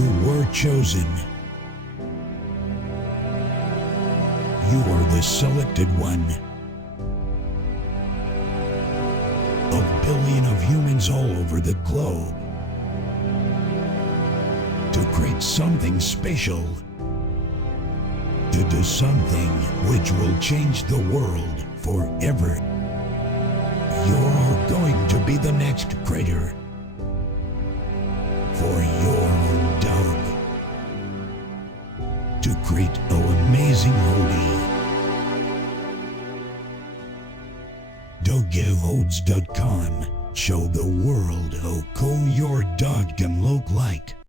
You were chosen. You are the selected one. A billion of humans all over the globe. To create something special. To do something which will change the world forever. You're going to be the next creator. For your own dog. To create an amazing hobby. doggyhodes.com. Show the world how cool your dog can look like.